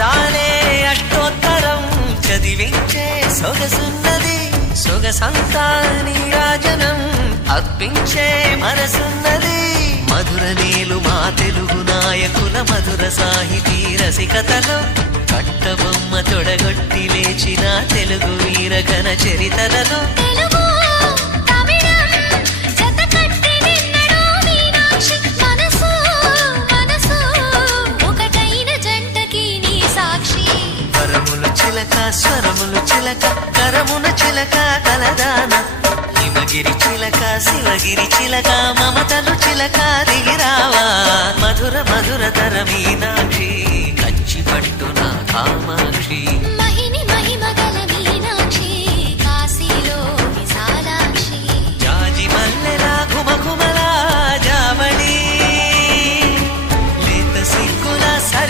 అందాలే అష్టోత్తరం చదివించే సొగసున్నది సొగసంతా నీరాజనం అర్పించే మనసున్నది మధుర నీలు మా తెలుగు నాయకుల మధుర సాహితీ రసికతలో కట్టబొమ్మ తొడగొట్టి లేచిన తెలుగు వీర ఘన చరితలలో స్వరములు చిలక కరమున చిలక కలదాన హిమగిరి చిలక శివగిరి చిలక మమతలు చిలక దిగిరావా మధుర మధుర తర మీనాక్షి